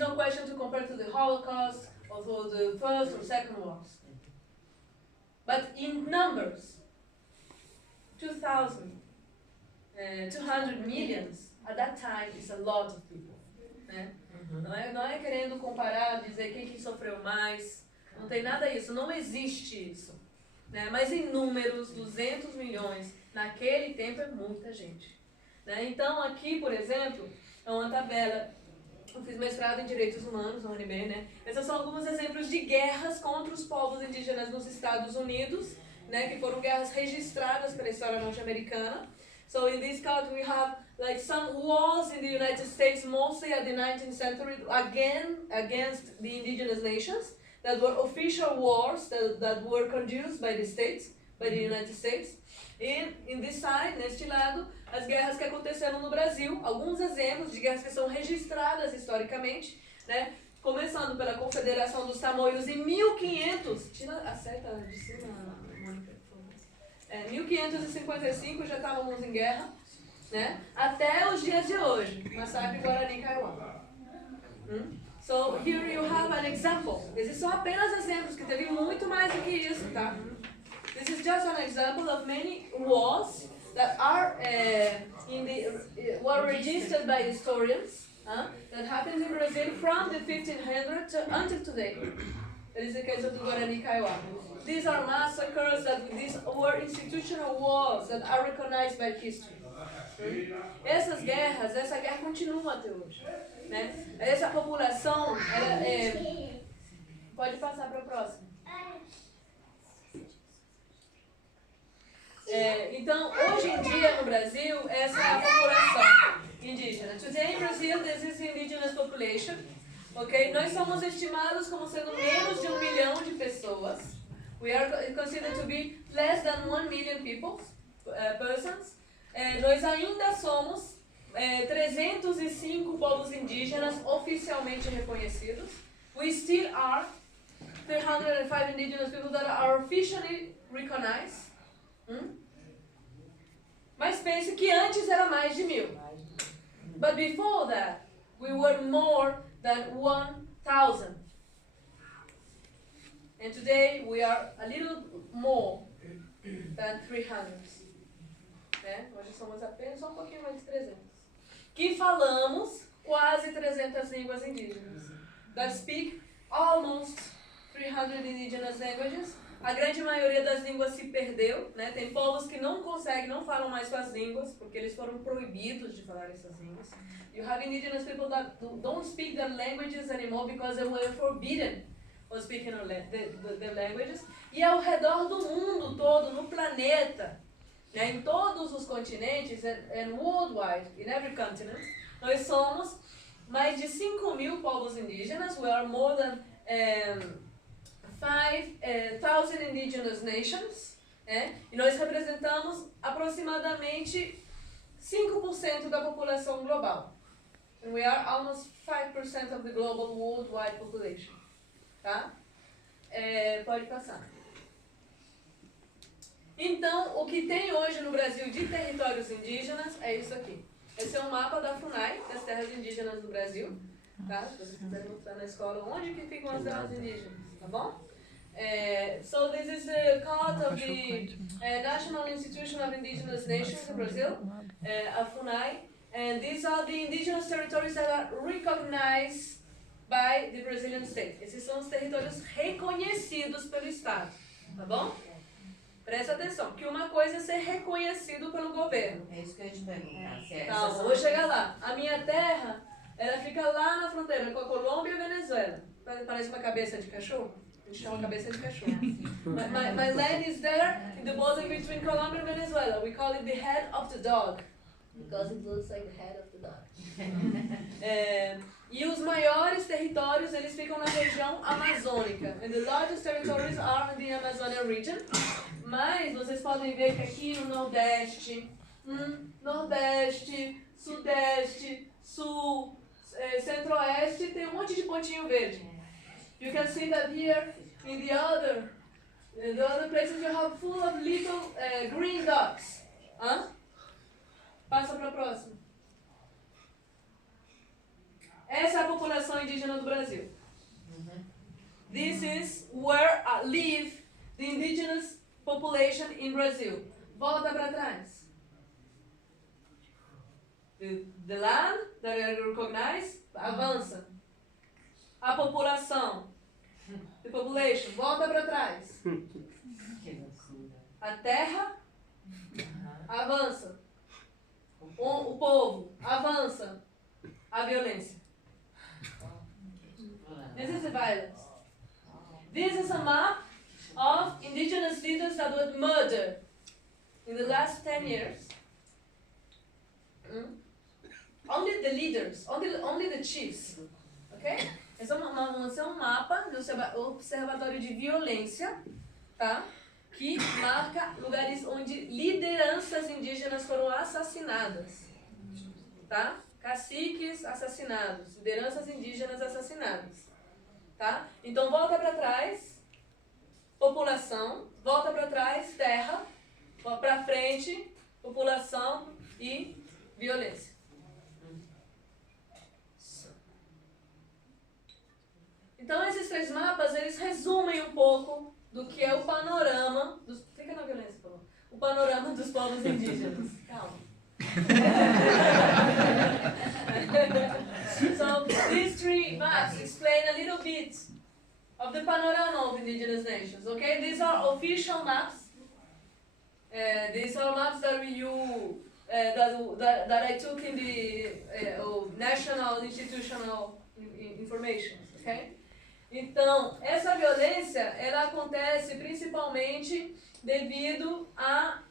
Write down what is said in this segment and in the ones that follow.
no question to compare to the Holocaust or to the First or Second Wars. But in numbers, 200 millions, at that time, is a lot of people. Né? Não é querendo comparar, dizer quem que sofreu mais, não tem nada disso, não existe isso. Né? Mas em números, 200 milhões, naquele tempo é muita gente. Né? Então aqui, por exemplo, é uma tabela. Eu fiz mestrado em Direitos Humanos na UNB, né? Esses são alguns exemplos de guerras contra os povos indígenas nos Estados Unidos, né? Que foram guerras registradas pela história norte-americana. So in this card we have like some wars in the United States, mostly at the 19th century, against the indigenous nations, that were official wars that were conducted by the states, by the United States. E in this side, neste lado, as guerras que aconteceram no Brasil, alguns exemplos de guerras que são registradas historicamente, né? Começando pela Confederação dos Tamoios em 1500, tira a seta de cima, Mônica, por favor. 1555 já estávamos em guerra, né? Até os dias de hoje, massacre Guarani e Kaiowá. So here you have an example. Esses são apenas exemplos, que teve muito mais do que isso, tá? This is just an example of many wars that are were registered by historians that happened in Brazil from the 1500s until today. That is the case of the Guarani e Kaiowá. These are massacres, these were institutional wars that are recognized by history. Essa guerra continua até hoje. Né? Essa população, pode passar para a próxima. Então, hoje em dia no Brasil, essa é a população indígena. Today in Brazil, this is the indigenous population. Okay? Nós somos estimados como sendo menos de 1 milhão de pessoas. We are considered to be less than 1 million persons. Nós ainda somos 305 povos indígenas oficialmente reconhecidos. We still are 305 indigenous people that are officially recognized. Mas pense que antes era mais de 1000. But before that, we were more than 1000. And today we are a little more than 300. Né? Hoje somos apenas um pouquinho mais de 300. Que falamos quase 300 línguas indígenas. That speak almost 300 indigenous languages. A grande maioria das línguas se perdeu, né? Tem povos que não conseguem, não falam mais suas línguas, porque eles foram proibidos de falar essas línguas. You have indigenous people that don't speak their languages anymore because they were forbidden of speaking the languages. E ao redor do mundo todo, no planeta, né? Em todos os continentes, and worldwide, in every continent, nós somos mais de 5.000 povos indígenas. We are more than 5,000 indigenous nations, e nós representamos aproximadamente 5% da população global. And we are almost 5% of the global worldwide population. Tá? Pode passar. Então, o que tem hoje no Brasil de territórios indígenas é isso aqui. Esse é um mapa da FUNAI, das terras indígenas do Brasil. Tá? Se vocês quiserem mostrar na escola onde que ficam as terras indígenas, tá bom? So this is the card of the National Institution of Indigenous Nations in Brazil, a FUNAI, and these are the indigenous territories that are recognized by the Brazilian state. Esses são os territórios reconhecidos pelo Estado, tá bom? Presta atenção, que uma coisa é ser reconhecido pelo governo. É isso que eu ia te perguntar. Calma, vou chegar lá. A minha terra, ela fica lá na fronteira com a Colômbia e a Venezuela. Parece uma cabeça de cachorro? A gente chama cabeça de cachorro. My land is there in the border between Colombia and Venezuela. We call it the head of the dog. Because it looks like the head of the dog. E os maiores territórios, eles ficam na região amazônica. And the largest territories are in the Amazonian region. Mas vocês podem ver que aqui no Nordeste, Nordeste, Sudeste, Sul, Centro-Oeste, tem um monte de pontinho verde. You can see that here in the other places you have full of little green dots. Passa para a próxima. Essa é a população indígena do Brasil. This is where live the indigenous population in Brazil. Volta para trás. The land that I recognize, avança. A população, the population, volta para trás. A terra, avança. O povo, avança. A violência. This is the violence. This is a map of indigenous leaders that were murdered in the last 10 years. Only the leaders, only the chiefs. Okay? Esse é um mapa do Observatório de Violência, tá? Que marca lugares onde lideranças indígenas foram assassinadas. Tá? Caciques assassinados, lideranças indígenas assassinadas. Tá? Então volta para trás, população, volta para trás, terra, para frente, população e violência. Então esses três mapas, eles resumem um pouco do que é o panorama dos... Fica na violência, por favor. O panorama dos povos indígenas. Calma. So these three maps explain a little bit of the panorama of indigenous nations. Okay, these are official maps. These are maps that that I took in the national institutional information. Okay. Então, essa violência, ela acontece principalmente devido à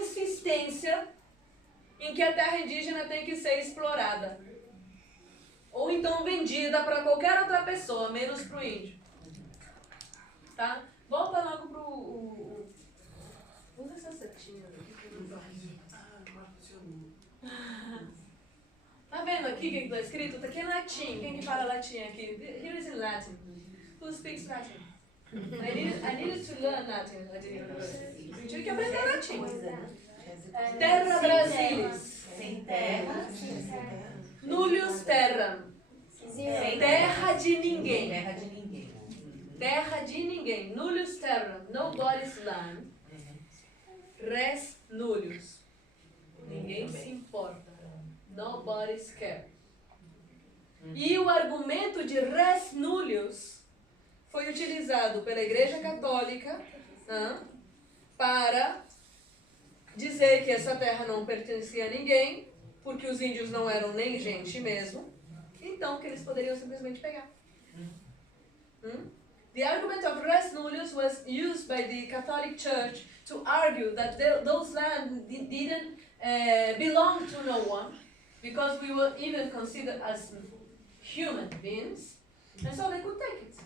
insistência em que a terra indígena tem que ser explorada. Ou então vendida para qualquer outra pessoa, menos para o índio. Tá? Volta logo para o... Usa essa setinha aqui. Tá vendo aqui o que está escrito? Está aqui em latim. Quem que fala latim aqui? Here is in Latin. Who speaks Latin? I needed to learn Latin at the university. Eu tive que aprender latim. Terra Brasilis. Sem terra. Nullius terra. Terra de ninguém. Terra de ninguém. Terra de ninguém. Nullius terra. Nobody's land. Res nullius. Ninguém se importa. Nobody's care. E o argumento de res nullius foi utilizado pela Igreja Católica para dizer que essa terra não pertencia a ninguém, porque os índios não eram nem gente mesmo, então que eles poderiam simplesmente pegar. The argument of res nullius was used by the Catholic Church to argue that those lands didn't belong to no one, because we were even considered as human beings, and so they could take it.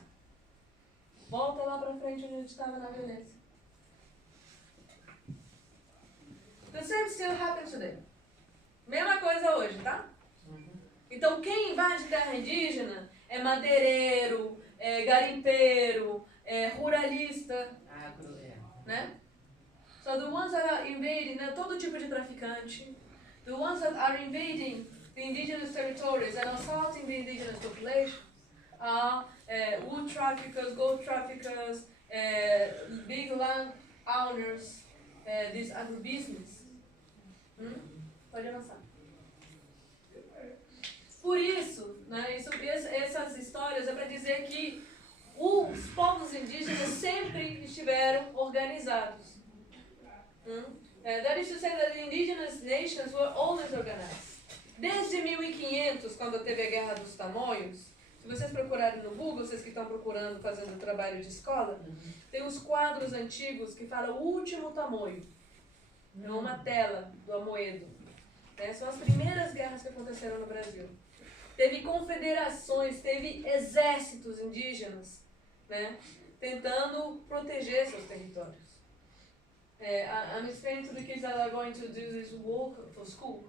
Volta lá para frente onde a gente estava na violência. The same still happens today. Mesma coisa hoje, tá? Então quem invade terra indígena é madeireiro, é garimpeiro, é ruralista, né? So the ones that are invading, né, todo tipo de traficante, the ones that are invading the indigenous territories and assaulting the indigenous population are wood traffickers, gold traffickers, big land owners, this agribusiness. Pode avançar. Por isso, né, essas histórias é para dizer que os povos indígenas sempre estiveram organizados. That is to say that the indigenous nations were always organized. Desde 1500, quando teve a Guerra dos Tamoios, se vocês procurarem no Google, vocês que estão procurando, fazendo trabalho de escola, tem os quadros antigos que falam o último tamoio. É uma tela do Amoedo. São as primeiras guerras que aconteceram no Brasil. Teve confederações, teve exércitos indígenas, né, tentando proteger seus territórios. I'm explaining to the kids that are going to do this work for school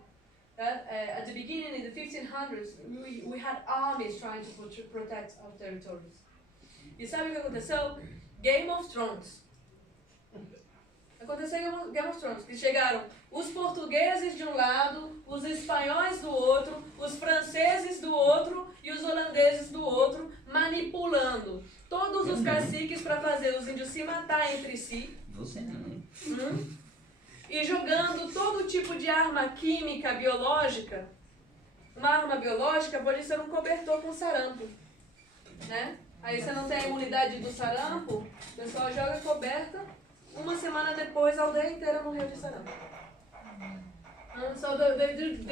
that at the beginning, in the 1500s, we had armies trying to protect our territories. E sabe o que aconteceu? Game of Thrones. Aconteceu Game of Thrones, que chegaram os portugueses de um lado, os espanhóis do outro, os franceses do outro e os holandeses si. Você não. E jogando todo tipo de arma química, biológica. Uma arma biológica pode ser um cobertor com sarampo, né? Aí você não tem a imunidade do sarampo, o pessoal joga coberta, uma semana depois a aldeia inteira morreu de sarampo. So they did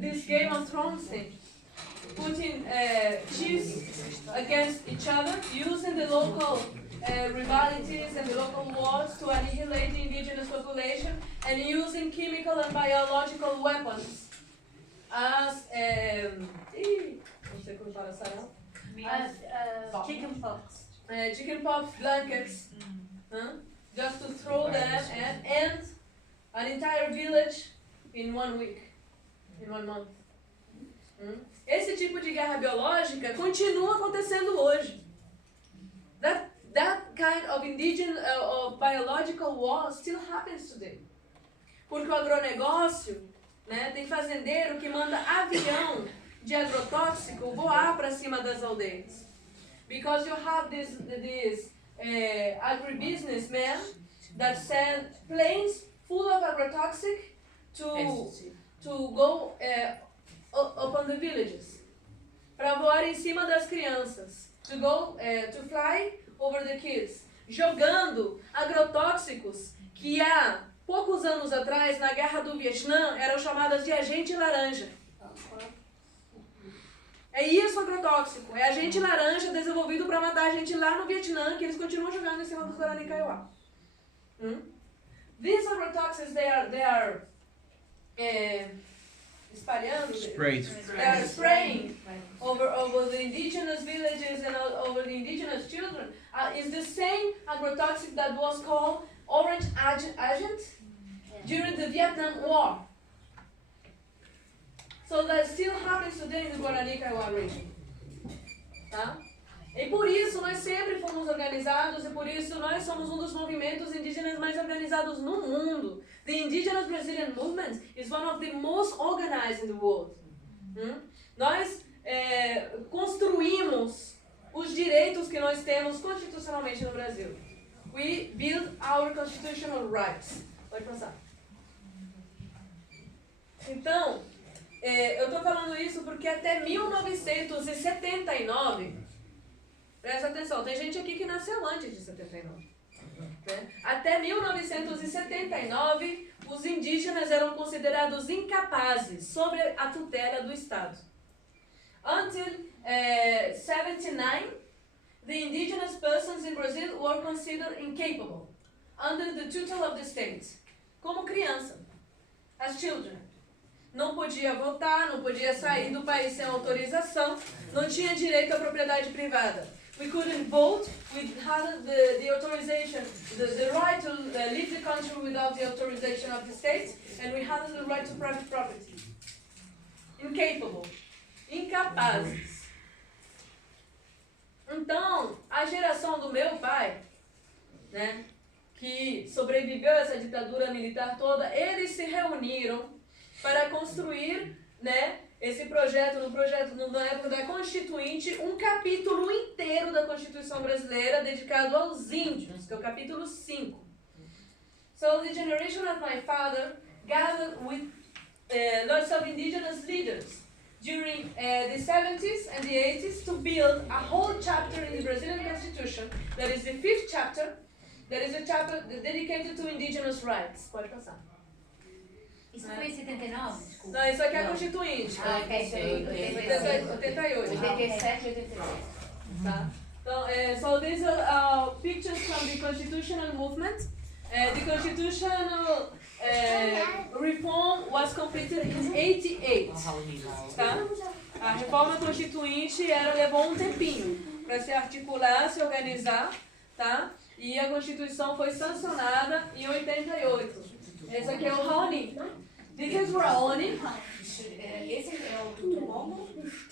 this Game of Thrones thing, putting chiefs against each other, using the local rivalities and the local wars to annihilate the indigenous population, and using chemical and biological weapons as não sei como fala sarampo. Chickenpox. Chickenpox blankets, just to throw them and end an entire village in 1 week, in 1 month. Esse tipo de guerra biológica continua acontecendo hoje. That kind of indigenous of biological war still happens today. Porque o agronegócio, né, tem fazendeiro que manda avião de agrotóxico voar para cima das aldeias. Because you have this agribusinessmen that send planes full of agrotoxic to go upon the villages. Para voar em cima das crianças. To fly over the kids. Jogando agrotóxicos que há poucos anos atrás, na Guerra do Vietnã, eram chamadas de agente laranja. É isso o agrotóxico. É agente laranja desenvolvido para matar a gente lá no Vietnã, que eles continuam jogando em cima dos Guarani Kaiowá. These agrotoxins, they are espalhando. They are spraying over the indigenous villages and over the indigenous children. Is the same agrotoxic that was called Orange Agent during the Vietnam War. So that still happens today in the Guarani Kaiowá region. Tá? E por isso nós sempre fomos organizados e por isso nós somos um dos movimentos indígenas mais organizados no mundo. The Indigenous Brazilian Movement is one of the most organized in the world. Nós construímos os direitos que nós temos constitucionalmente no Brasil. We build our constitutional rights. Pode passar. Então, eu estou falando isso porque até 1979, presta atenção, tem gente aqui que nasceu antes de 79. Né? Até 1979, os indígenas eram considerados incapazes sobre a tutela do Estado. Until 79, the indigenous persons in Brazil were considered incapable under the tutel of the state. Como criança, as children. Não podia votar, não podia sair do país sem autorização, não tinha direito à propriedade privada. We couldn't vote, we had the authorization, the right to leave the country without the authorization of the state, and we had the right to private property. Incapable. Incapazes. Então, a geração do meu pai, né, que sobreviveu a essa ditadura militar toda, eles se reuniram para construir, né, esse projeto, na época da Constituinte, um capítulo inteiro da Constituição Brasileira dedicado aos índios, que é o capítulo 5. So the generation of my father gathered with lots of indigenous leaders during the 70s and the 80s to build a whole chapter in the Brazilian Constitution, that is the 5th chapter, that is a chapter dedicated to indigenous rights. Pode passar. Isso foi em 79? Desculpa. Não, isso aqui é a Constituinte. Ah, ok. 88. 87 e 86. Tá? Então, so these are pictures from the constitutional movement. The constitutional reform was completed in 88. Tá? A reforma constituinte levou um tempinho para se articular, se organizar, tá? E a Constituição foi sancionada em 88. Esse aqui é o Raoni. This is Raoni. Esse é o Tutumomo?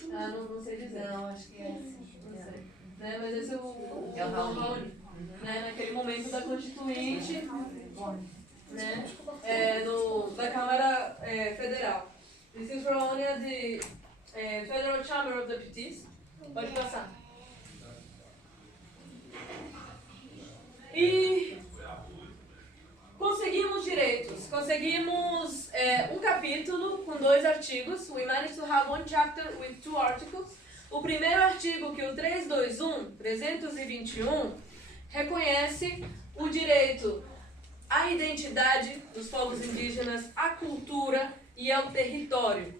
Não sei dizer. Não, acho que é assim. Não sei. Né? Mas esse é o Raoni. Né? Naquele momento da Constituinte, né? Da Câmara Federal. This is Raoni at the Federal Chamber of Deputies. Pode passar. E conseguimos direitos. Conseguimos um capítulo com 2 artigos. We managed to have one chapter with 2 articles. O primeiro artigo, que é o 321, reconhece o direito à identidade dos povos indígenas, à cultura e ao território.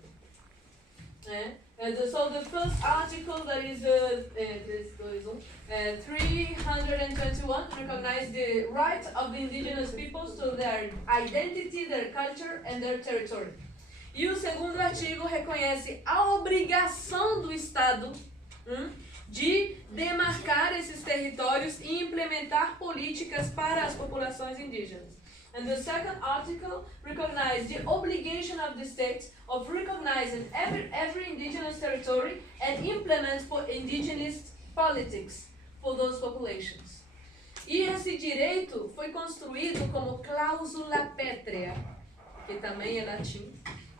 So the first article, that is 321, recognize the right of the indigenous peoples to their identity, their culture and their territory. E o segundo artigo reconhece a obrigação do Estado de demarcar esses territórios e implementar políticas para as populações indígenas. And the second article recognizes the obligation of the state of recognizing every indigenous territory and implement indigenous politics for those populations. E esse direito foi construído como cláusula pétrea, que também é latim.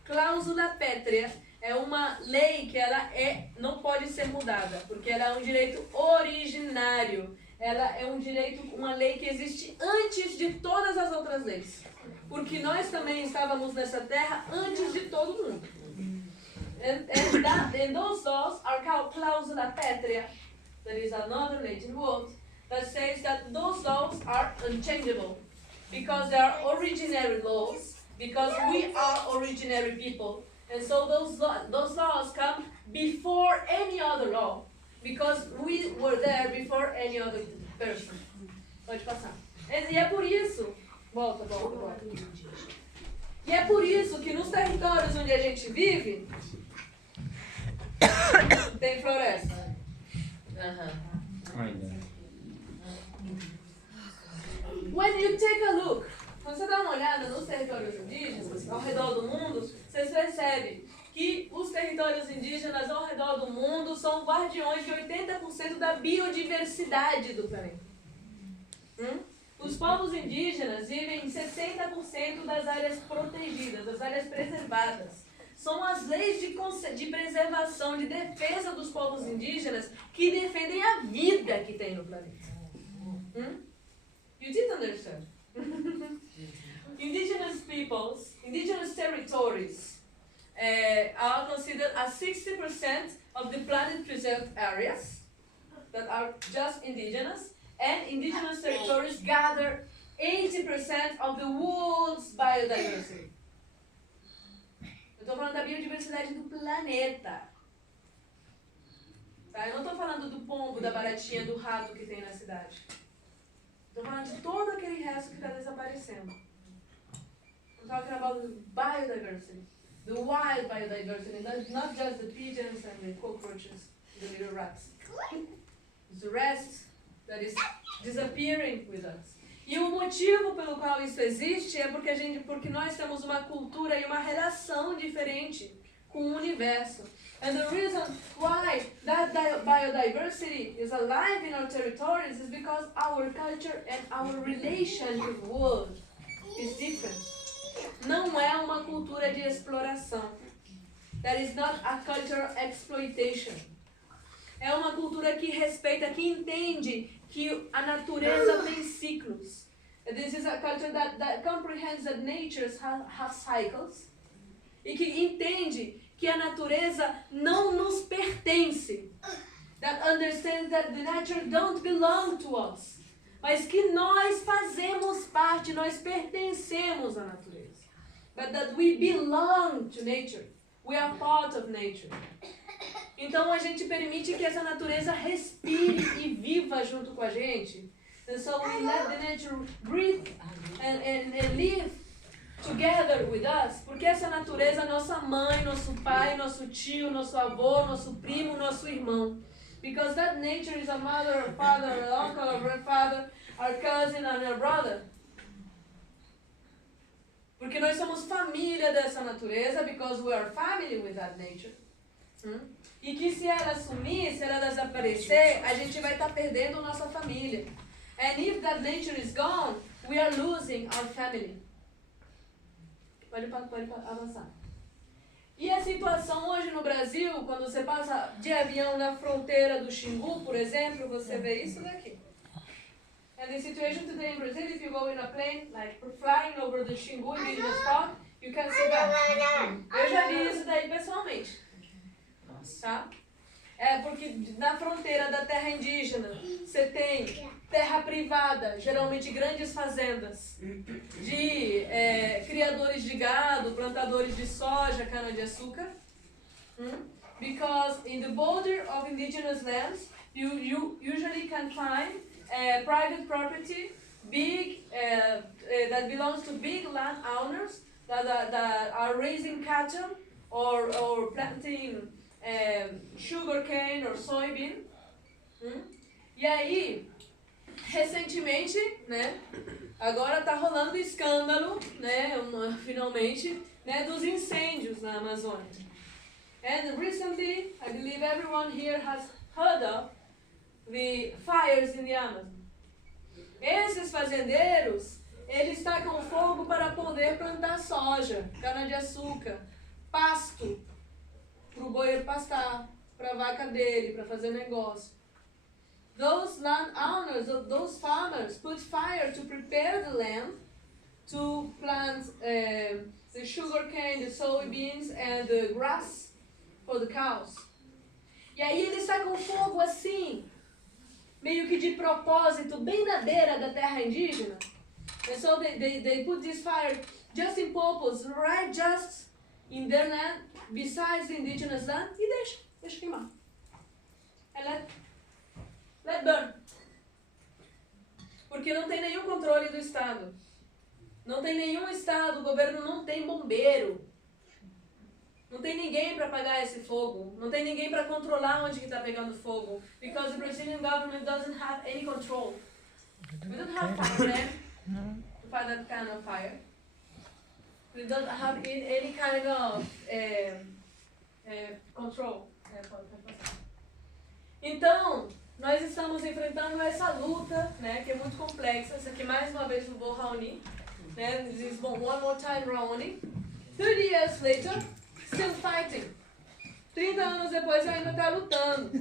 Cláusula pétrea é uma lei que ela não pode ser mudada, porque ela é um direito originário. Ela é um direito, uma lei que existe antes de todas as outras leis. Porque nós também estávamos nessa terra antes de todo mundo. And those laws are called cláusula pétrea. That is another Latin word that says that those laws are unchangeable. Because they are originary laws. Because we are originary people. And so those laws come before any other law. Because we were there before any other person. Pode passar. E é por isso... Volta. E é por isso que nos territórios onde a gente vive, tem floresta. When you take a look, quando você dá uma olhada nos territórios indígenas, ao redor do mundo, você percebe que os territórios indígenas ao redor do mundo são guardiões de 80% da biodiversidade do planeta. Os povos indígenas vivem em 60% das áreas protegidas, das áreas preservadas. São as leis de preservação, de defesa dos povos indígenas que defendem a vida que tem no planeta. You didn't understand? Indigenous peoples, indigenous territories are considered as 60% of the planet preserved areas that are just indigenous, and indigenous territories gather 80% of the world's biodiversity. Eu estou falando da biodiversidade do planeta. Tá? Eu não estou falando do pombo, da baratinha, do rato que tem na cidade. Estou falando de todo aquele resto que está desaparecendo. I'm talking about the biodiversity. The wild biodiversity, not just the pigeons and the cockroaches, the little rats. It's the rest that is disappearing with us. E o motivo pelo qual isso existe é porque nós temos uma cultura e uma relação diferente com o universo. And the reason why that biodiversity is alive in our territories is because our culture and our relation to the world is different. Não é uma cultura de exploração. That is not a cultural exploitation. É uma cultura que respeita, que entende que a natureza tem ciclos. This is a culture that comprehends that nature has cycles. E que entende que a natureza não nos pertence. That understands that the nature don't belong to us. Mas que nós fazemos parte, nós pertencemos à natureza. But that we belong to nature. We are part of nature. Então a gente permite que essa natureza respire e viva junto com a gente. And so we let the nature breathe and live together with us. Porque essa natureza é nossa mãe, nosso pai, nosso tio, nosso avô, nosso primo, nosso irmão. Because that nature is a mother, a father, an uncle, a grandfather, our cousin and our brother. Porque nós somos família dessa natureza, because we are family with that nature. E que se ela sumir, se ela desaparecer, a gente vai estar perdendo nossa família. And if that nature is gone, we are losing our family. Pode avançar. E a situação hoje no Brasil, quando você passa de avião na fronteira do Xingu, por exemplo, você vê isso daqui. And the situation today in Brazil, if you go in a plane, like flying over the Xingu indigenous spot, you can see that. Eu já vi isso daí pessoalmente. Tá? É porque na fronteira da terra indígena, você tem terra privada, geralmente grandes fazendas, de criadores de gado, plantadores de soja, cana-de-açúcar. Because in the border of indigenous lands, you usually can find private property, big that belongs to big land owners that are raising cattle or planting sugar cane or soybean. E aí, recentemente, né, agora está rolando escândalo, né, finalmente, né, dos incêndios na Amazônia. And recently, I believe everyone here has heard of the fires in the Amazon. Esses fazendeiros, eles tacam fogo para poder plantar soja, cana-de-açúcar, pasto, para o boi pastar, para a vaca dele, para fazer negócio. Those land owners, those farmers, put fire to prepare the land to plant the sugar cane, the soybeans and the grass for the cows. E aí eles tacam fogo assim, meio que de propósito, bem na beira da terra indígena. And so they put this fire just in purpose, right just in their land, besides the indigenous land, e deixa queimar. And let burn. Porque não tem nenhum controle do Estado. Não tem nenhum Estado, o governo não tem bombeiro. Não tem ninguém para apagar esse fogo. Não tem ninguém para controlar onde que está pegando fogo. Because the Brazilian government doesn't have any control. We don't have fire there to fight that kind of fire. We don't have any kind of control. Então, nós estamos enfrentando essa luta, né, que é muito complexa. Essa aqui mais uma vez eu vou reunir. Né, this is one more time Raoni. 30 years later, still fighting. 30 anos depois ainda está lutando.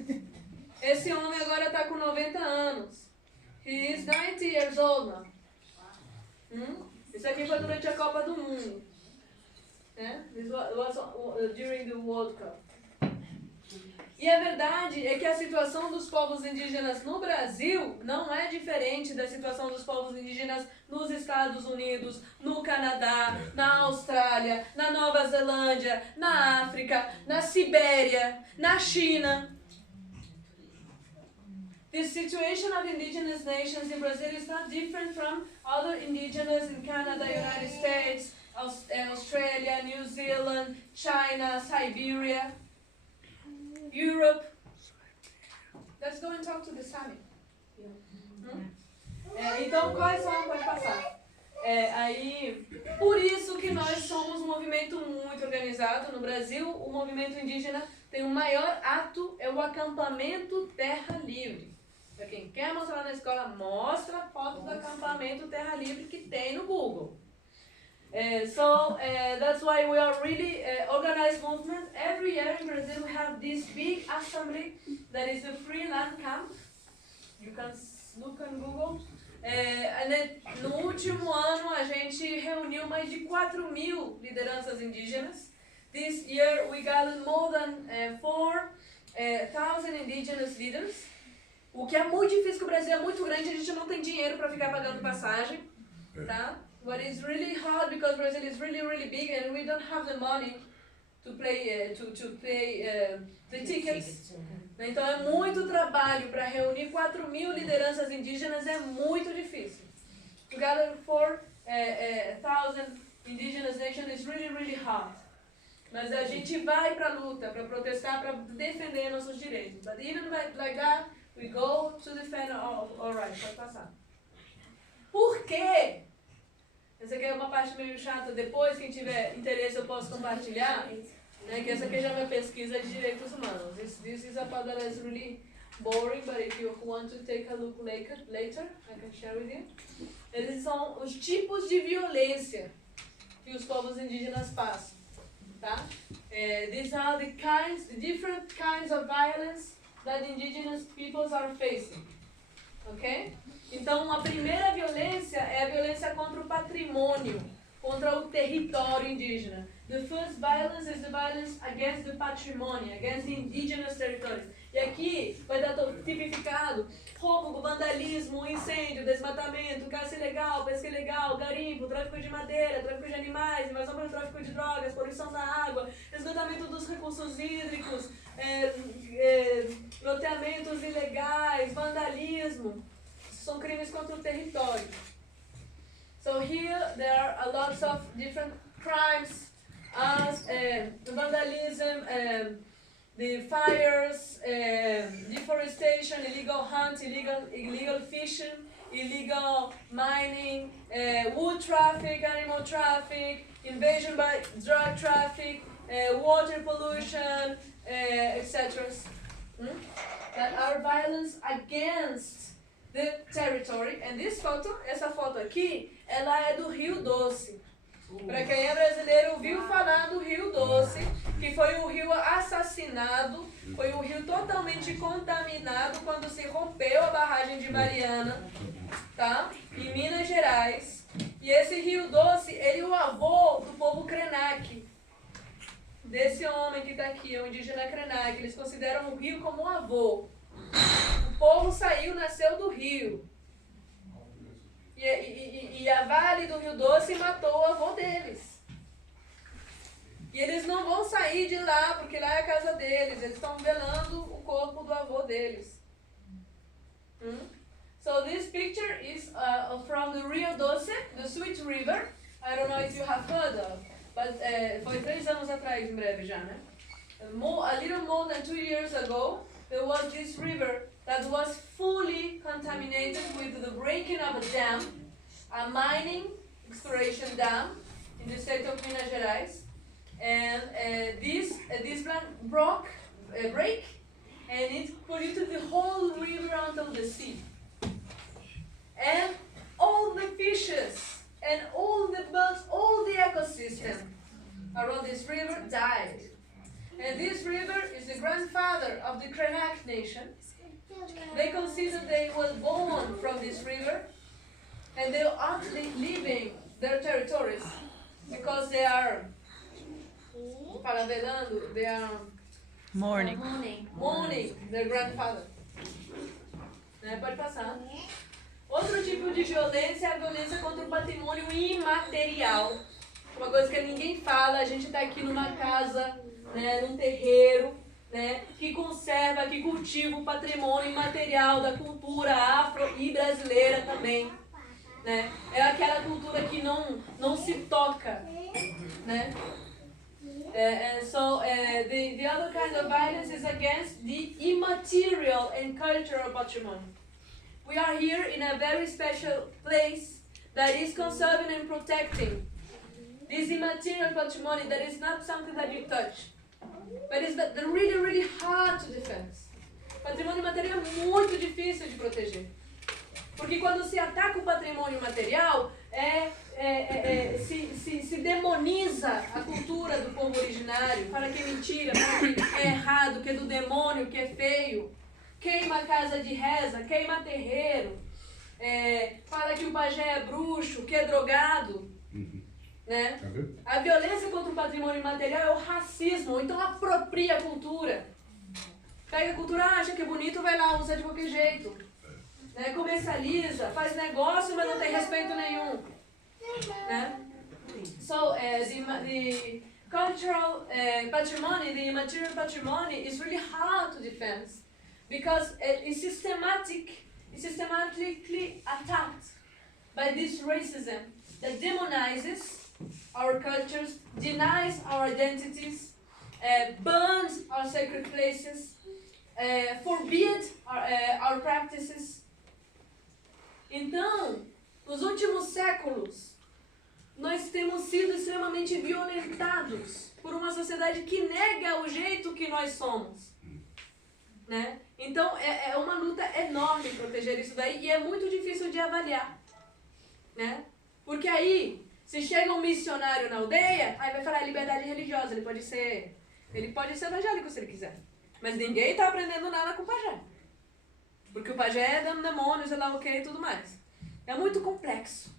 Esse homem agora está com 90 anos. He is 90 years old now. Isso aqui foi durante a Copa do Mundo. This was during the World Cup. E a verdade é que a situação dos povos indígenas no Brasil não é diferente da situação dos povos indígenas nos Estados Unidos, no Canadá, na Austrália, na Nova Zelândia, na África, na Sibéria, na China. The situation of indigenous nations in Brazil is not different from other indigenous in Canada, United States, Australia, New Zealand, China, Siberia, Europe. Let's go and talk to the Sami. Então, quais são? Pode passar. Por isso que nós somos um movimento muito organizado. No Brasil, o movimento indígena tem o maior ato, é o acampamento Terra Livre. Para quem quer mostrar na escola, mostra a foto do acampamento Terra Livre que tem no Google. That's why we are really organized movement. Every year in Brazil we have this big assembly that is the Free Land Camp. You can look on Google. No último ano a gente reuniu mais de 4.000 lideranças indígenas. This year we gathered more than 4,000 indigenous leaders. O que é muito difícil, que o Brasil é muito grande, a gente não tem dinheiro para ficar pagando passagem, tá? But it's really hard because Brazil is really, really big and we don't have the money to pay the tickets. Então é muito trabalho para reunir 4.000 lideranças indígenas, é muito difícil. To gather 4,000 indigenous nations is really, really hard. Mas a gente vai para a luta, para protestar, para defender nossos direitos. But even like that, we go to defend all rights. Pode passar. Por quê? Essa aqui é uma parte meio chata. Depois, quem tiver interesse, eu posso compartilhar. Né, que essa aqui já é minha pesquisa de direitos humanos. This is a part that is really boring, but if you want to take a look later, I can share with you. Eles são os tipos de violência que os povos indígenas passam. Tá? These are the different kinds of violence that indigenous peoples are facing. Ok? Então, a primeira violência é a violência contra o patrimônio, contra o território indígena. The first violence is the violence against the patrimony, against the indigenous territories. E aqui vai dar tipificado roubo, vandalismo, incêndio, desmatamento, caça ilegal, pesca ilegal, garimpo, tráfico de madeira, tráfico de animais, invasão pelo tráfico de drogas, poluição da água, esgotamento dos recursos hídricos, loteamentos ilegais, vandalismo. São crimes contra o território. So here there are a lot of different crimes as vandalism, the fires, deforestation, illegal hunt, illegal fishing, illegal mining, wood traffic, animal traffic, invasion by drug traffic, water pollution, etc. That are violence against the territory. And this photo, essa foto aqui, ela é do Rio Doce. Para quem é brasileiro, ouviu falar do Rio Doce, que foi um rio assassinado, foi um rio totalmente contaminado quando se rompeu a barragem de Mariana, tá? Em Minas Gerais. E esse Rio Doce, ele é o avô do povo Krenak. Desse homem que está aqui, o indígena Krenak. Eles consideram o rio como um avô. O povo saiu, nasceu do rio. E a Vale do Rio Doce matou o avô deles. E eles não vão sair de lá, porque lá é a casa deles. Eles estão velando o corpo do avô deles. So this picture is from the Rio Doce, the Sweet River. I don't know if you have heard of, but foi 3 anos atrás, em breve já, né? A little more than 2 years ago, there was this river that was fully contaminated with the breaking of a dam, a mining exploration dam in the state of Minas Gerais. And this plant break, and it polluted the whole river until the sea. And all the fishes and all the birds, all the ecosystem around this river died. And this river is the grandfather of the Krenak nation. They consider they were born from this river, and they are actually leaving their territories because they are mourning their grandfather. Pode passar. Outro tipo de violência é a violência contra o patrimônio imaterial. Uma coisa que ninguém fala, a gente está aqui numa casa, né, num terreiro, né, que conserva, que cultiva o patrimônio imaterial da cultura afro e brasileira também. Né? É aquela cultura que não se toca. Né? The other kind of violence is against the immaterial and cultural patrimony. We are here in a very special place that is conserving and protecting this immaterial patrimony that is not something that you touch, but is really, really hard to defend. Patrimônio material é muito difícil de proteger. Porque quando se ataca o patrimônio material, se demoniza a cultura do povo originário, fala que é mentira, fala que é errado, que é do demônio, que é feio. Queima a casa de reza, queima terreiro, fala que o pajé é bruxo, que é drogado. Né? A violência contra o patrimônio material é o racismo, ou então apropria a cultura. Pega a cultura, acha que é bonito, vai lá, usa de qualquer jeito. Né? Comercializa, faz negócio, mas não tem respeito nenhum. Né? So, the cultural patrimony, the immaterial patrimony is really hard to defend because it's systematically attacked by this racism that demonizes our cultures, denies our identities, burns our sacred places, forbids our practices. Então, nos últimos séculos, nós temos sido extremamente violentados por uma sociedade que nega o jeito que nós somos. Né? Então, é uma luta enorme proteger isso daí e é muito difícil de avaliar. Né? Porque aí, se chega um missionário na aldeia, aí vai falar liberdade religiosa, ele pode ser evangélico se ele quiser. Mas ninguém está aprendendo nada com o pajé. Porque o pajé é dando demônios, sei lá o que e tudo mais. É muito complexo.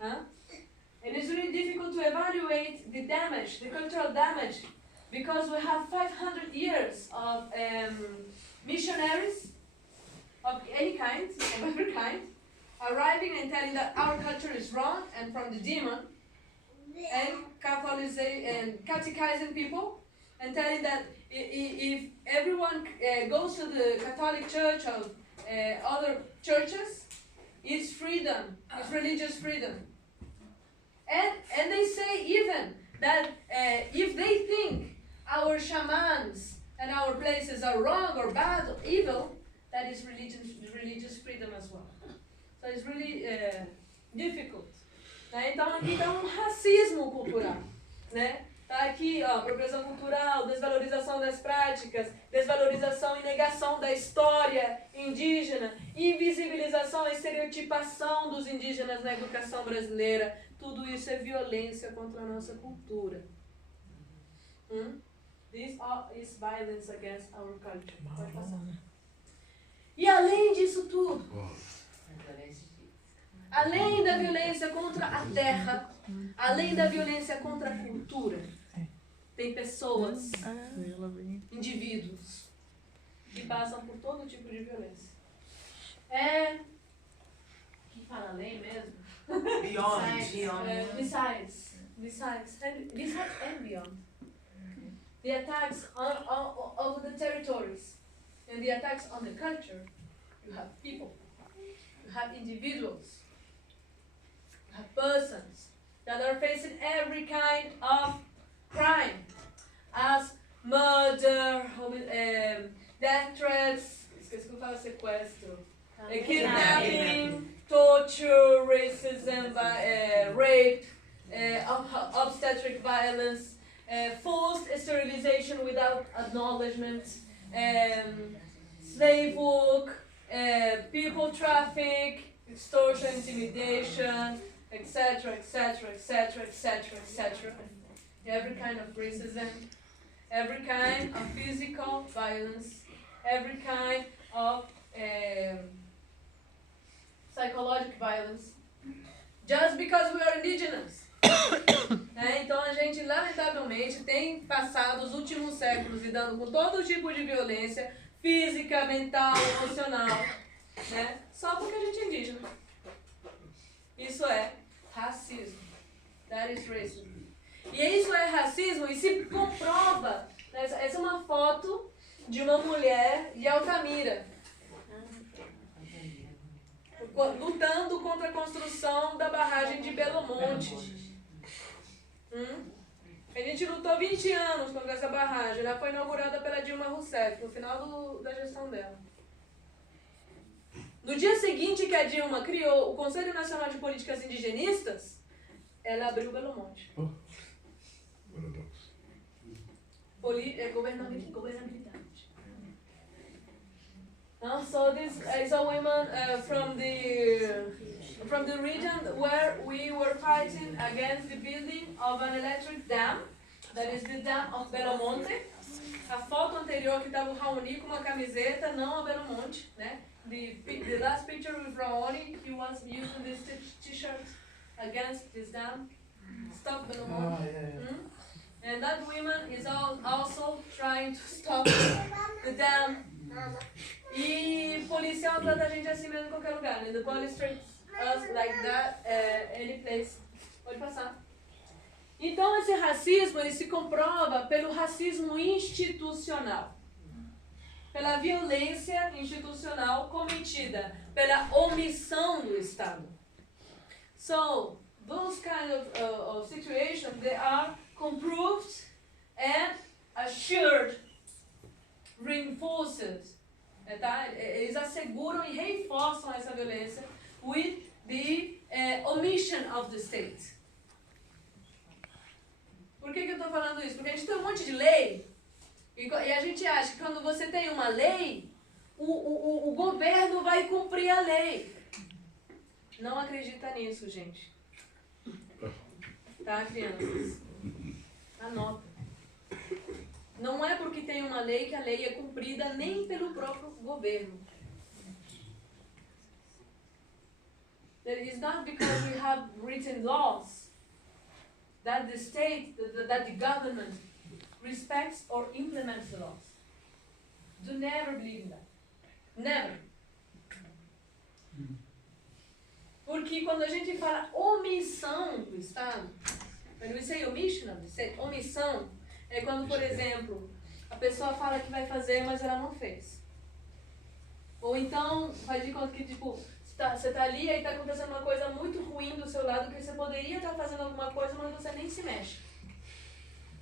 And it's really difficult to evaluate the damage, the cultural damage, because we have 500 years of missionaries of any kind, of every kind, arriving and telling that our culture is wrong and from the demon, and catechizing people, and telling that if everyone goes to the Catholic Church or other churches, it's freedom, it's religious freedom. And they say even that if they think our shamans and our places are wrong or bad or evil, that is religious freedom as well. So it's really difficult. Né? Então aqui está um racismo cultural. Né? Tá aqui, ó, apropriação cultural, desvalorização das práticas, desvalorização e negação da história indígena, invisibilização e estereotipação dos indígenas na educação brasileira. Tudo isso é violência contra a nossa cultura. This is violence against our culture. Pode passar. E além disso tudo, além da violência contra a terra, além da violência contra a cultura, tem pessoas, indivíduos, que passam por todo tipo de violência. Que fala além mesmo? Besides and beyond. The attacks on the territories and the attacks on the culture, you have people, you have individuals, you have persons that are facing every kind of crime, as murder, death threats, esqueci como fala sequestro, kidnapping, torture, racism, rape, obstetric violence, forced sterilization without acknowledgement, slave work, people traffic, extortion, intimidation, etc., etc., etc., etc., etc. Every kind of racism, every kind of physical violence, every kind of psychological violence, just because we are indigenous. Então a gente lamentavelmente tem passado os últimos séculos lidando com todo tipo de violência física, mental, emocional, né? Só porque a gente é indígena. Isso é racismo. That is racism. E isso é racismo e se comprova. Né? Essa é uma foto de uma mulher de Altamira lutando contra a construção da barragem de Belo Monte. A gente lutou 20 anos contra essa barragem. Ela foi inaugurada pela Dilma Rousseff, no final da gestão dela. No dia seguinte que a Dilma criou o Conselho Nacional de Políticas Indigenistas, ela abriu Belo Monte. Governabilidade. So this is a woman from the region where we were fighting against the building of an electric dam, that is the dam of Belo Monte. A foto anterior que estava o Raoni com uma camiseta, não a Belo Monte, né? The last picture with Raoni, he was using this t-shirt against this dam. Stop Belo Monte. And that woman is also trying to stop the dam. E policial trata a gente assim mesmo em qualquer lugar, né? The police treats us like that any place. Pode passar. Então esse racismo ele se comprova pelo racismo institucional, pela violência institucional cometida, pela omissão do Estado. So those kind of situations they are comproved and assured, reinforced. Tá? Eles asseguram e reforçam essa violência with the omission of the state. Por que eu estou falando isso? Porque a gente tem um monte de lei e a gente acha que quando você tem uma lei, o governo vai cumprir a lei. Não acredita nisso, gente. Tá, crianças? Anota. Não é porque tem uma lei que a lei é cumprida nem pelo próprio governo. that it's not because we have written laws that the state, that the government respects or implements the laws. Do never believe in that. Never. Porque quando a gente fala omissão do Estado, when we say omission of the state, omissão é quando, por exemplo, a pessoa fala que vai fazer, mas ela não fez. Ou então, faz de conta que, tipo, você tá ali e está acontecendo uma coisa muito ruim do seu lado, que você poderia estar fazendo alguma coisa, mas você nem se mexe.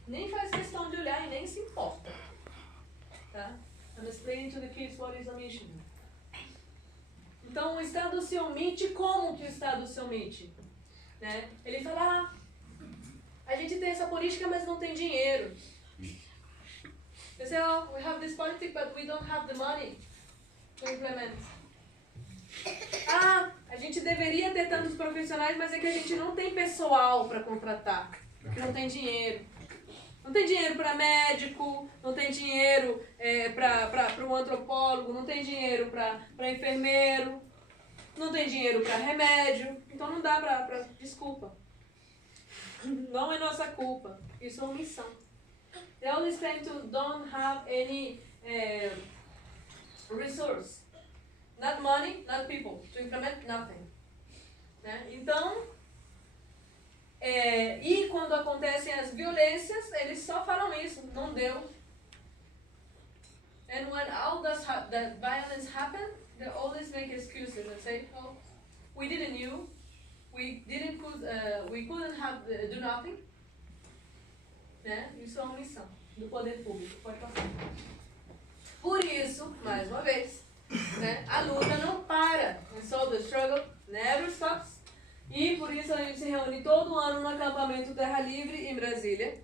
Nem faz questão de olhar e nem se importa. Tá? I'm explaining to the kids what is omission. Então, o Estado se omite. Como que o Estado se omite? Né? Ele fala, a gente tem essa política, mas não tem dinheiro. They say, oh, we have this policy, but we don't have the money to implement. A gente deveria ter tantos profissionais, mas é que a gente não tem pessoal para contratar, porque não tem dinheiro. Não tem dinheiro para médico, não tem dinheiro para um antropólogo, não tem dinheiro para enfermeiro, não tem dinheiro para remédio. Então não dá para... Desculpa. Não é nossa culpa. Isso é omissão. They always tend to don't have any resource. Not money, not people. To implement nothing. Né? Então... e quando acontecem as violências, eles só falam isso, não deu. And when all that violence happen, they always make excuses and say, oh, we didn't know, we couldn't have do nothing. Né? Isso é uma omissão do poder público, pode passar. Por isso, mais uma vez, né, a luta não para. And so the struggle never stops. E por isso a gente se reúne todo ano no acampamento Terra Livre em Brasília,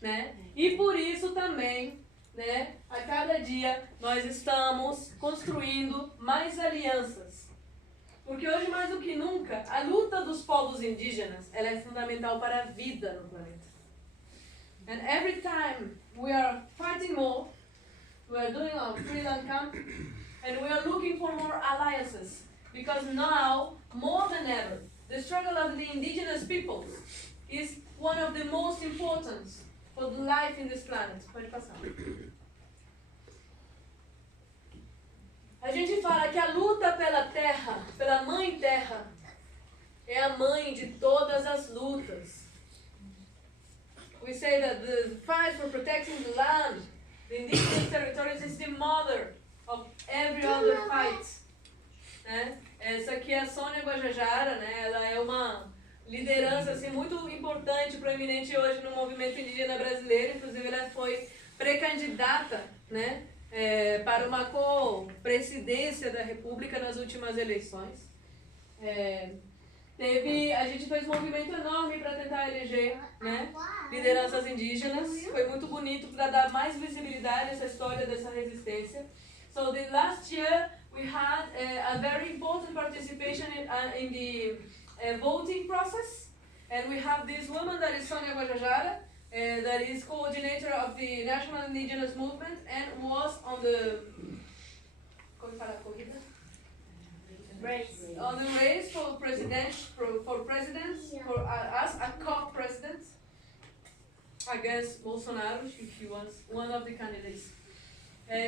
né? E por isso também, né, a cada dia nós estamos construindo mais alianças. Porque hoje mais do que nunca, a luta dos povos indígenas, ela é fundamental para a vida no planeta. And every time we are fighting more, we are doing our freelance camp, and we are looking for more alliances. Because now, more than ever, the struggle of the indigenous peoples is one of the most important for the life in this planet. Pode passar. A gente fala que a luta pela terra, pela mãe terra, é a mãe de todas as lutas. We say that the fight for protecting the land, the indigenous territories, is the mother of every other fight. Né? Essa aqui é a Sônia Guajajara, né? Ela é uma liderança assim, muito importante, proeminente hoje no movimento indígena brasileiro. Inclusive, ela foi pré-candidata, né, para uma co-presidência da República nas últimas eleições. A gente fez um movimento enorme para tentar eleger, né, lideranças indígenas. Foi muito bonito para dar mais visibilidade a essa história dessa resistência. So the last year we had a very important participation in the voting process, and we have this woman that is Sônia Guajajara, that is coordinator of the National Indigenous Movement and was on the race for president, as a co-president against Bolsonaro. She was one of the candidates.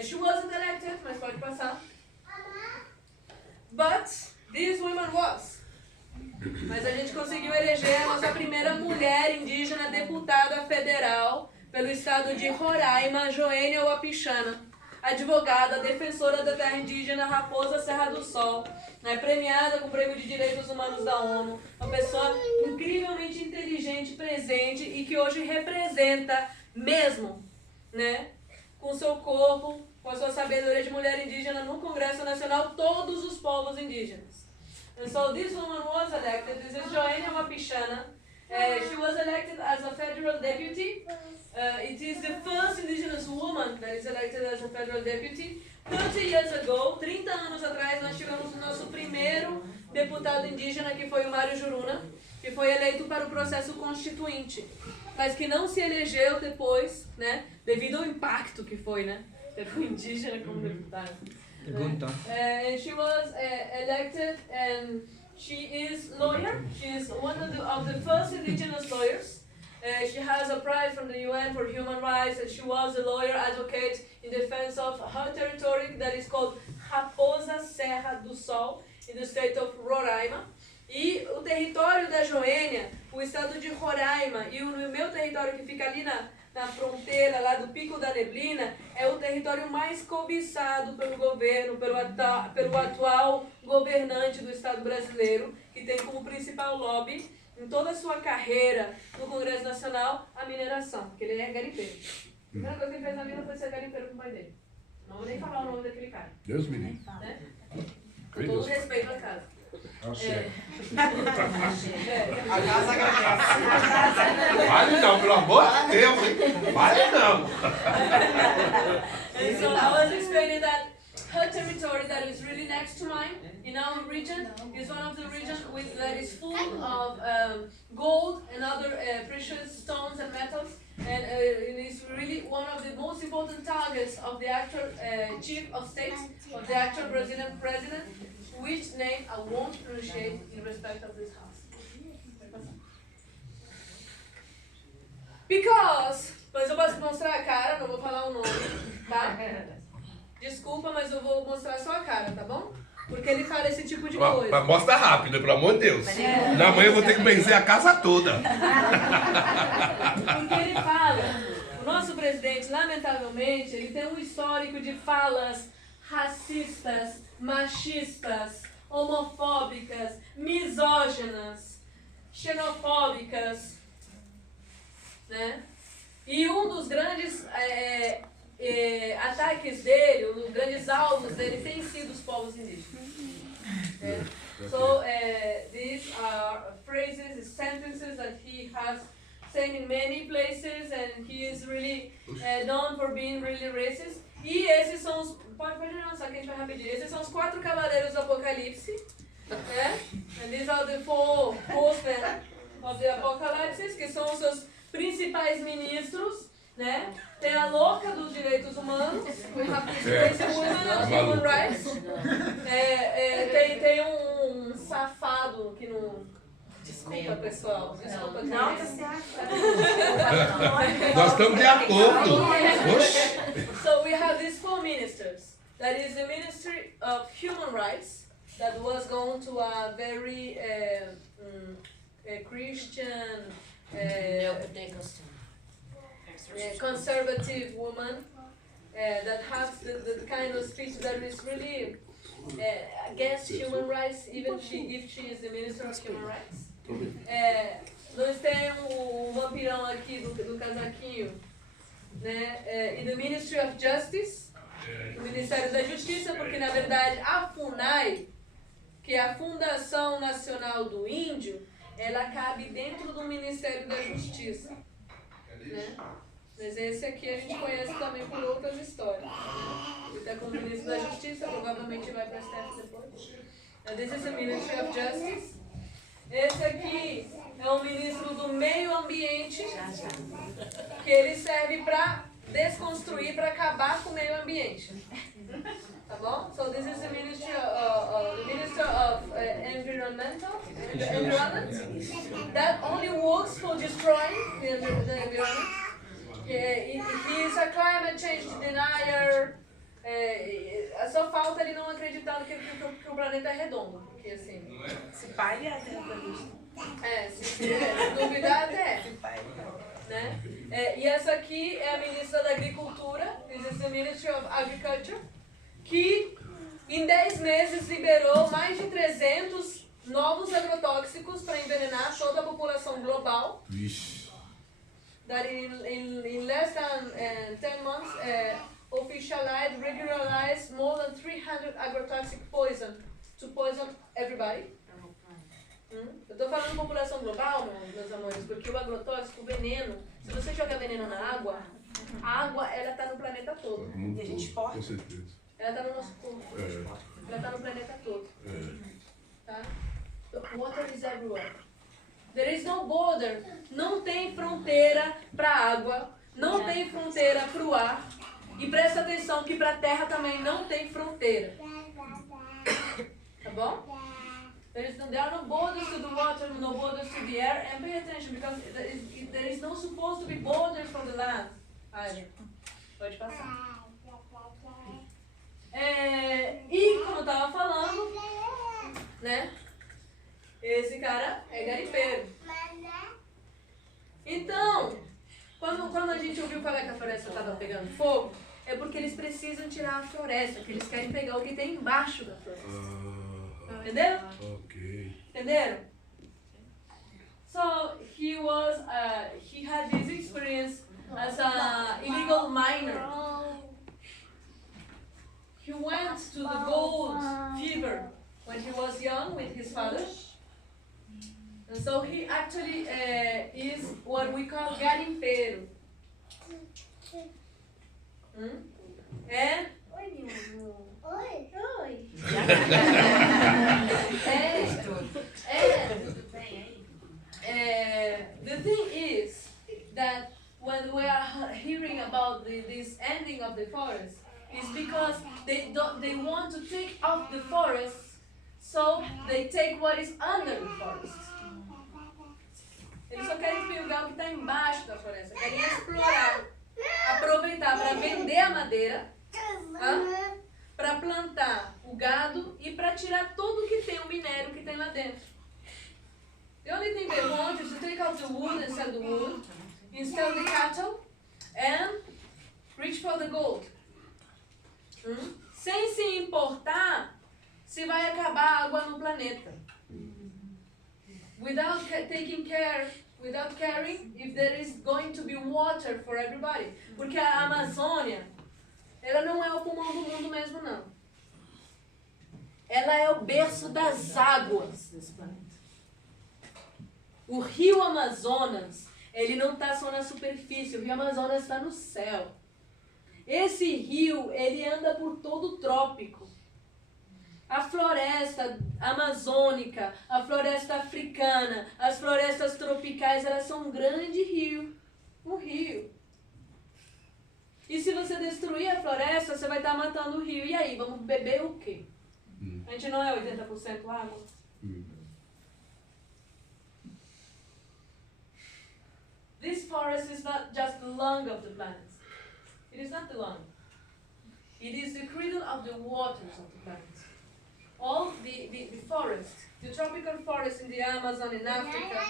She wasn't elected, mas pode passar. But this woman was. Mas a gente conseguiu eleger a nossa primeira mulher indígena deputada federal pelo estado de Roraima, Joênia Wapichana, advogada, defensora da terra indígena Raposa Serra do Sol, né, premiada com o Prêmio de Direitos Humanos da ONU, uma pessoa incrivelmente inteligente, presente e que hoje representa mesmo, né, com seu corpo, com a sua sabedoria de mulher indígena no Congresso Nacional, todos os povos indígenas. And so this woman was elected. This is Joênia Wapichana. She was elected as a federal deputy. It is the first indigenous woman that is elected as a federal deputy. 30 years ago, 30 anos atrás, nós tivemos o nosso primeiro deputado indígena, que foi o Mário Juruna, que foi eleito para o processo constituinte, mas que não se elegeu depois, né, devido ao impacto que foi, né, ter um indígena como deputado. Pergunta. And she was elected, and She is lawyer. She is one of the first indigenous lawyers. She has a prize from the UN for human rights, and she was a lawyer advocate in defense of her territory that is called Raposa Serra do Sol, in the state of Roraima. E o território da Joênia, o estado de Roraima, e o meu território que fica ali na fronteira lá do Pico da Neblina, é o território mais cobiçado pelo governo, pelo atual governante do Estado brasileiro, que tem como principal lobby, em toda a sua carreira no Congresso Nacional, a mineração, porque ele é garimpeiro. A primeira coisa que ele fez na vida foi ser garimpeiro com o pai dele. Não vou nem falar o nome daquele cara. Deus me livre. Né? Com todo respeito à casa. A casa agradece. Vale não, pelo amor de Deus, hein? Vale não. And so I was explaining that her territory that is really next to mine in our region is one of the regions that is full of gold and other precious stones and metals, and it is really one of the most important targets of the actual chief of state, of the actual Brazilian president, which name I won't pronunciate in respect of this house. Because, mas eu posso mostrar a cara, não vou falar o nome, tá? Desculpa, mas eu vou mostrar só a cara, tá bom? Porque ele fala esse tipo de coisa. Mas mostra rápido, pelo amor de Deus. Na manhã eu vou ter que benzer a casa toda. Porque ele fala, o nosso presidente, lamentavelmente, ele tem um histórico de falas racistas, machistas, homofóbicas, misóginas, xenofóbicas, né? E um dos grandes ataques dele, um dos grandes alvos dele tem sido os povos indígenas. So these are phrases, sentences that he has said in many places, and he is really known for being really racist. E esses são os... Pode lançar que a gente vai rapidinho. Esses são os 4 cavaleiros do Apocalipse. Né? And these are the 4 horsemen of the Apocalypse, que são os seus principais ministros. Né? Tem a louca dos direitos humanos, we have this crazy woman of human rights. Tem um safado que não... Desculpa, pessoal. Desculpa, Não, tá certo. Nós estamos de acordo. So we have these 4 ministers. That is the Ministry of Human Rights, that was going to a very Christian, conservative woman that has the kind of speech that is really against human rights, even if she is the Minister of Human Rights. Nós temos o vampirão aqui do casaquinho, né? E do Ministry of Justice, o Ministério da Justiça, porque na verdade a FUNAI, que é a Fundação Nacional do Índio, ela cabe dentro do Ministério da Justiça, né? Mas esse aqui a gente conhece também por outras histórias. Ele está como Ministro da Justiça, provavelmente vai para a STF depois. This is the Ministry of Justice. Esse aqui é o Ministro do Meio Ambiente, que ele serve para desconstruir, para acabar com o meio ambiente. Tá bom? So this is the Ministry the Minister of Environment, that only works for destroying the environment. He is a climate change denier. Só falta ele não acreditar que o planeta é redondo. Porque assim. Se pai é terrorista. Se duvidar até. Né? E essa aqui é a ministra da Agricultura, this is the Ministry of Agriculture, que em 10 meses liberou mais de 300 novos agrotóxicos para envenenar toda a população global. That in less than 10 months officialized, regularized more than 300 agrotoxic poison to poison everybody. Eu estou falando população global, meus amores, porque o agrotóxico, o veneno, se você jogar veneno na água, a água ela está no planeta todo. E a gente exporta. Com certeza. Ela está no nosso corpo. Ela está no planeta todo. Tá? The water is everywhere. There is no border. Não tem fronteira para a água, não tem fronteira para o ar. E presta atenção que para a terra também não tem fronteira. Tá bom? There are no borders to the water, no borders to the air, and pay attention because there is no supposed to be borders for the land. Aí, pode passar. E como eu tava falando, né? Esse cara é garimpeiro. Então, quando a gente ouviu falar que a floresta estava pegando fogo, é porque eles precisam tirar a floresta, que eles querem pegar o que tem embaixo da floresta. Entenderam? Ok. Entenderam? So he had this experience as a illegal miner. He went to the gold fever when he was young with his father. And so he actually is what we call garimpeiro. And the thing is that when we are hearing about this ending of the forest, it's because they want to take out the forest, so they take what is under the forest. Eles só querem pegar o que está embaixo da floresta, querem explorar, aproveitar para vender a madeira, para plantar o gado e para tirar tudo que tem, o minério que tem lá dentro. The only thing they want is to take out the wood and sell the wood, instead the cattle, and reach for the gold. Sem se importar se vai acabar a água no planeta. Without caring if there is going to be water for everybody. Porque a Amazônia, ela não é o pulmão do mundo mesmo, não. Ela é o berço das águas desse planeta. O rio Amazonas, ele não está só na superfície, o rio Amazonas está no céu. Esse rio, ele anda por todo o trópico. A floresta amazônica, a floresta africana, as florestas tropicais, elas são um grande rio. Um rio. E se você destruir a floresta, você vai estar matando o rio. E aí, vamos beber o quê? A gente não é 80% água? This forest is not just the lung of the planet. It is not the lung. It is the cradle of the waters of the planet. All the forest, the tropical forest in the Amazon in Africa,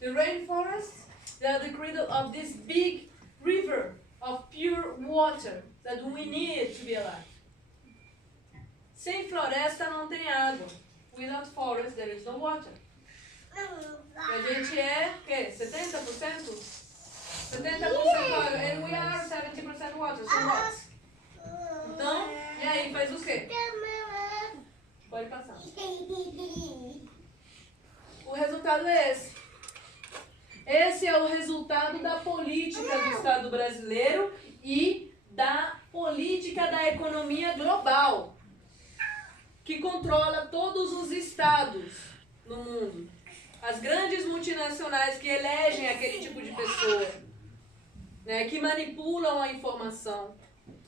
the rainforest, they are the cradle of this big river of pure water that we need to be alive. Sem floresta não tem água. Without forest there is no water. A gente é, o quê? 70%? 70% água. And we are 70% water, so what? Então, e aí, faz o quê? Pode passar. O resultado é esse. Esse é o resultado da política do Estado brasileiro e da política da economia global, que controla todos os estados no mundo. As grandes multinacionais que elegem aquele tipo de pessoa, né, que manipulam a informação,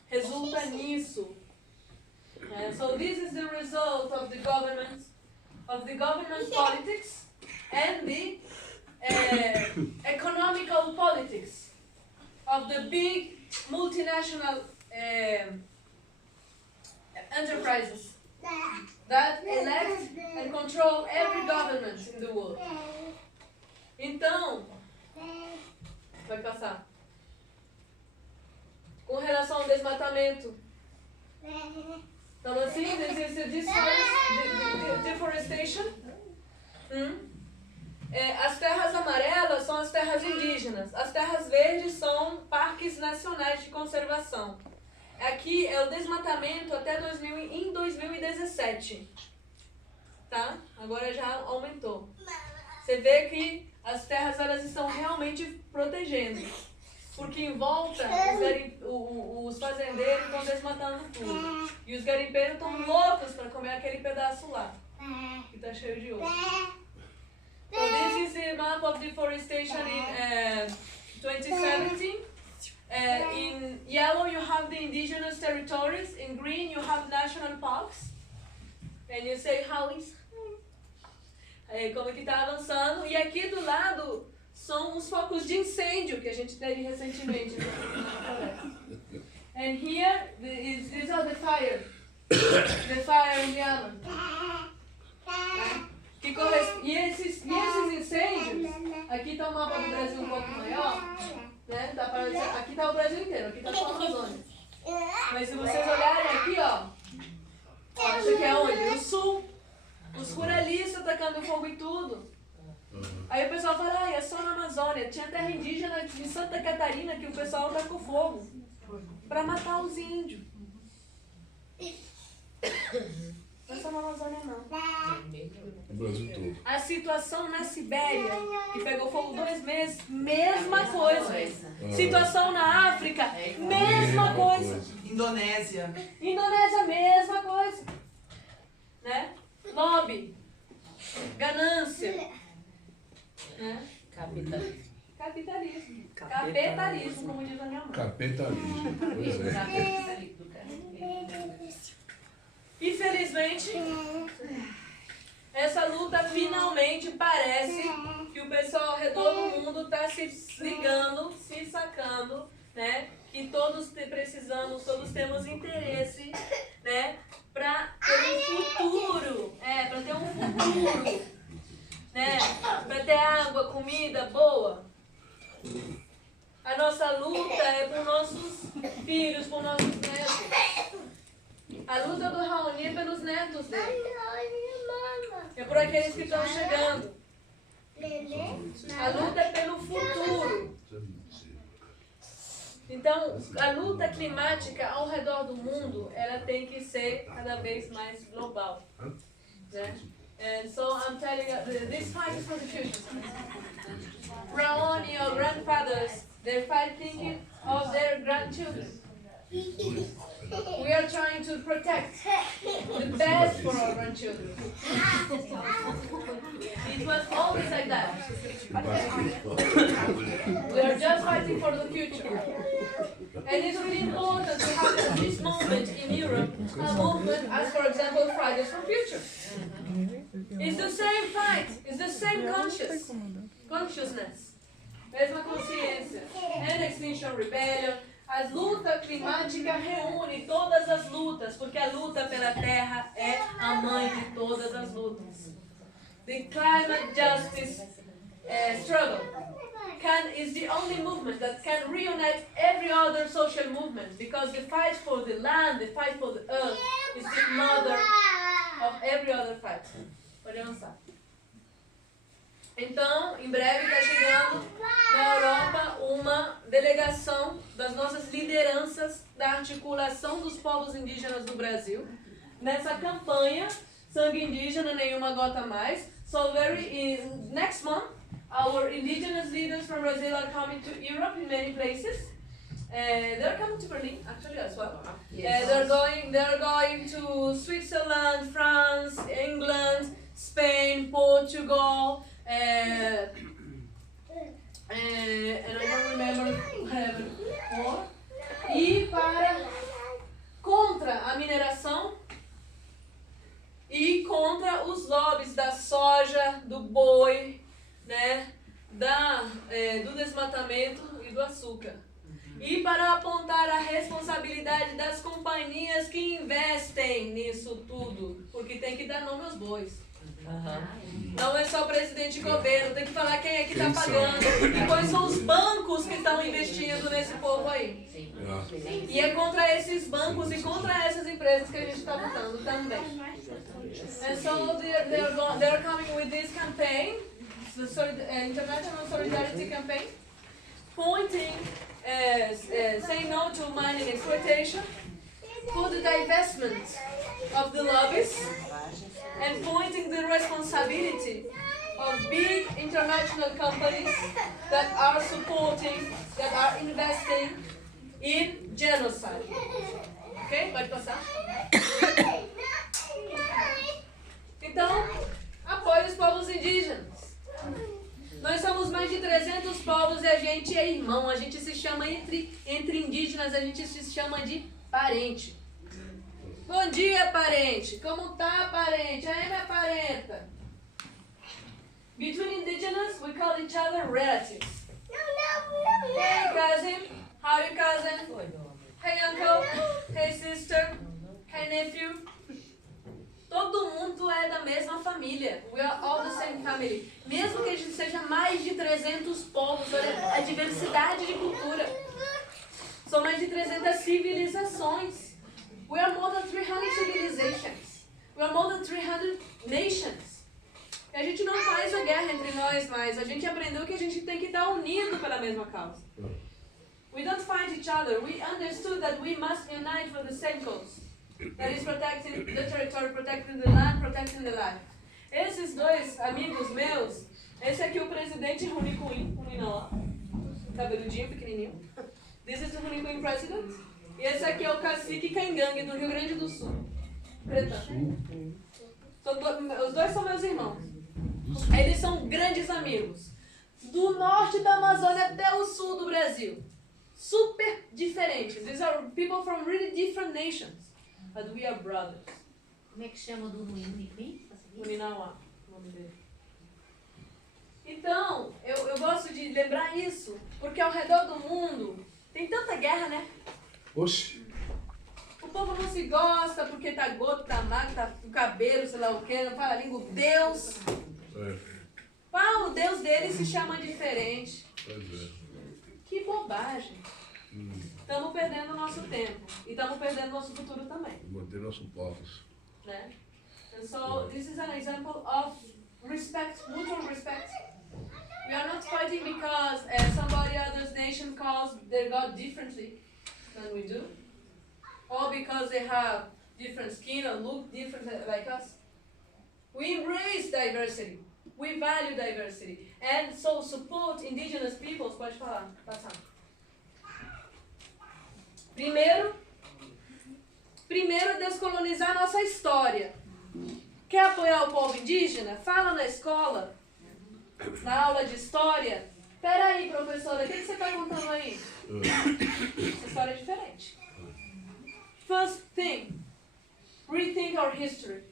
resulta nisso. So this is the result of the government politics and the economical politics of the big multinational enterprises that elect and control every government in the world. Então, vai passar. Com relação ao desmatamento, então assim, deforestation. As terras amarelas são as terras indígenas. As terras verdes são parques nacionais de conservação. Aqui é o desmatamento até 2017. Tá? Agora já aumentou. Você vê que as terras elas estão realmente protegendo. Porque em volta os fazendeiros estão desmatando tudo. E os garimpeiros estão loucos para comer aquele pedaço lá. Que está cheio de ouro. So this is the map of deforestation in 2017. In yellow you have the indigenous territories. In green you have national parks. And you say, how is como que está avançando. E aqui do lado são os focos de incêndio que a gente teve recentemente na floresta. And here these are the fire. The fire in the Amazon. E esses incêndios, aqui está o mapa do Brasil um pouco maior, né? Aqui está o Brasil inteiro, aqui está só a Amazônia. Mas se vocês olharem aqui, ó, isso aqui é onde? O sul. Os ruralistas tacando fogo em tudo. Aí o pessoal fala, é só na Amazônia. Tinha terra indígena de Santa Catarina que o pessoal tacou fogo para matar os índios. Não é só na Amazônia, não. O Brasil todo. A situação na Sibéria, que pegou fogo 2 meses, mesma coisa. Situação na África, mesma coisa. Indonésia. Indonésia, mesma coisa. Né? Lobby, ganância, né? Capitalismo. Capitalismo, como diz a minha mãe. Capitalismo. Pois é. Infelizmente, essa luta finalmente parece que o pessoal ao redor do mundo está se ligando, se sacando, né? Que todos precisamos, todos temos interesse, né? Para ter um futuro, para ter um futuro, né? Para ter água, comida boa. A nossa luta é por nossos filhos, por nossos netos. A luta do Raoni é pelos netos dele. É por aqueles que estão chegando. A luta é pelo futuro. Então, a luta climática ao redor do mundo, ela tem que ser cada vez mais global. Né? And so I'm telling you, this fight is for the future. Raoni, your grandfathers, they're fighting of their grandchildren. We are trying to protect the best for our grandchildren. It was always like that. We are just fighting for the future. And it's really important to have at this moment in Europe a movement as, for example, Fridays for Future. It's the same fight, it's the same consciousness. Mesma consciência. And Extinction Rebellion. A luta climática reúne todas as lutas, porque a luta pela terra é a mãe de todas as lutas. The climate justice struggle is the only movement that can reunite every other social movement, because the fight for the land, the fight for the earth, is the mother of every other fight. Pode avançar. Então, em breve está chegando na Europa uma delegação das nossas lideranças da articulação dos povos indígenas do Brasil nessa campanha Sangue Indígena, Nenhuma Gota Mais. So next month, our indigenous leaders from Brazil are coming to Europe in many places. They're coming to Berlin, actually, as well. Yes. They're going to Switzerland, France, England, Spain, Portugal. And I don't remember more. E contra a mineração e contra os lobbies da soja, do boi, né, do desmatamento e do açúcar. E para apontar a responsabilidade das companhias que investem nisso tudo, porque tem que dar nome aos bois. Não é só presidente e governo, tem que falar quem é que está pagando e quais são os bancos que estão investindo nesse povo aí. E é contra esses bancos e contra essas empresas que a gente está lutando também. And so they're coming with this campaign, the International Solidarity Campaign, pointing, saying no to mining exploitation, for the divestment of the lobbies, and pointing the responsibility of big international companies that are supporting, that are investing in genocide. Ok? Pode passar? Então, apoie os povos indígenas. Nós somos mais de 300 povos e a gente é irmão, a gente se chama entre indígenas, a gente se chama de parente. Bom dia, parente. Como tá, parente? Aí, minha parenta. Between indigenous, we call each other relatives. Hey cousin, how are you cousin? Hey uncle, hey sister, hey nephew. Todo mundo é da mesma família. We are all the same family. Mesmo que a gente seja mais de 300 povos, olha a diversidade de cultura. São mais de 300 civilizações. We are more than 300 civilizations. We are more than 300 nations. E a gente não faz a guerra entre nós mais. A gente aprendeu que a gente tem que estar unido pela mesma causa. We don't fight each other. We understood that we must unite for the same cause. That is protecting the territory, protecting the land, protecting the life. Esses dois amigos meus, esse aqui é o presidente Runicuim, lá, cabeludinho, pequenininho. This is the Runicuim president. E esse aqui é o cacique Caingangue, do Rio Grande do Sul. Pretão. Os dois são meus irmãos. Eles são grandes amigos. Do norte da Amazônia até o sul do Brasil. Super diferentes. These are people from really different nations. But we are brothers. Como é que chama do Runicuim? Uninauá, o nome dele. Então, eu gosto de lembrar isso, porque ao redor do mundo tem tanta guerra, né? Oxe. O povo não se gosta porque tá gordo, tá magro, tá com cabelo, sei lá o que, não fala a língua. Deus. O Deus dele se chama diferente. Pois é. Que bobagem. Estamos perdendo o nosso tempo. E estamos perdendo o nosso futuro também. Manter nossos povos. Né? And so, this is an example of respect, mutual respect. We are not fighting because somebody other's nation calls their God differently than we do. Or because they have different skin or look different like us. We embrace diversity. We value diversity. And so support indigenous peoples. Pode falar, passar. Primeiro descolonizar nossa história. Quer apoiar o povo indígena? Fala na escola, na aula de história. Peraí, professora, o que você está contando aí? Essa história é diferente. First thing, rethink our history.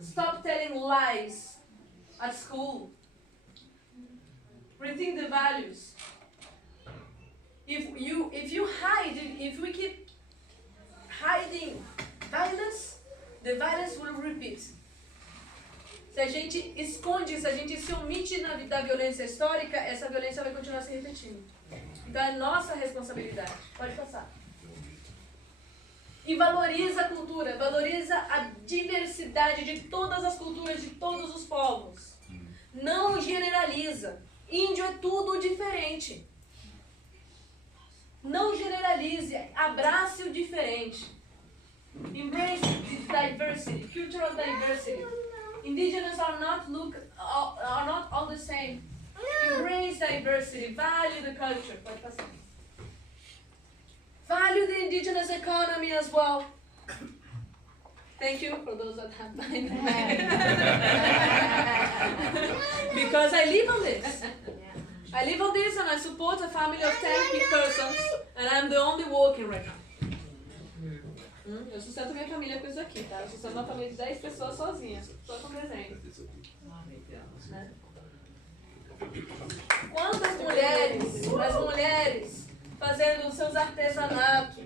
Stop telling lies at school. Rethink the values. If we keep hiding violence, the violence will repeat. Se a gente esconde, se a gente se omite da violência histórica, essa violência vai continuar se repetindo. Então é nossa responsabilidade. Pode passar. E valoriza a cultura, valoriza a diversidade de todas as culturas, de todos os povos. Não generaliza. Índio é tudo diferente. Não generalize, abrace o diferente. Embrace diversity, cultural diversity. Indigenous are not all the same. Embrace diversity, value the culture. Pode passar. Value the indigenous economy as well. Thank you for those that have mine. Because I live on this. I live on this and I support a family of 10 persons and I'm the only working right now. Eu sustento minha família com isso aqui, tá? Eu sustento uma família de 10 pessoas sozinha, só com desenho. Né? Quantas mulheres, as mulheres fazendo os seus artesanatos,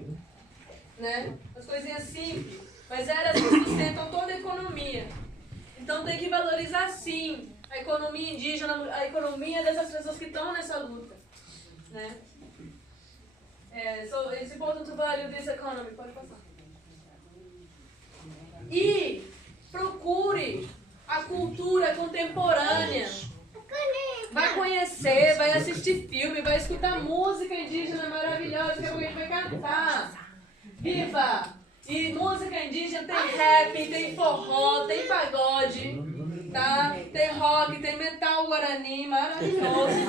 né? As coisinhas simples, mas elas que sustentam toda a economia. Então tem que valorizar sim a economia indígena, a economia dessas pessoas que estão nessa luta, né? So it's important to value this economy. Pode passar. E procure a cultura contemporânea. Vai conhecer, vai assistir filme, vai escutar música indígena maravilhosa que a gente vai cantar. Viva! E música indígena tem rap, tem forró, tem pagode, tá? Tem rock, tem metal guarani maravilhoso,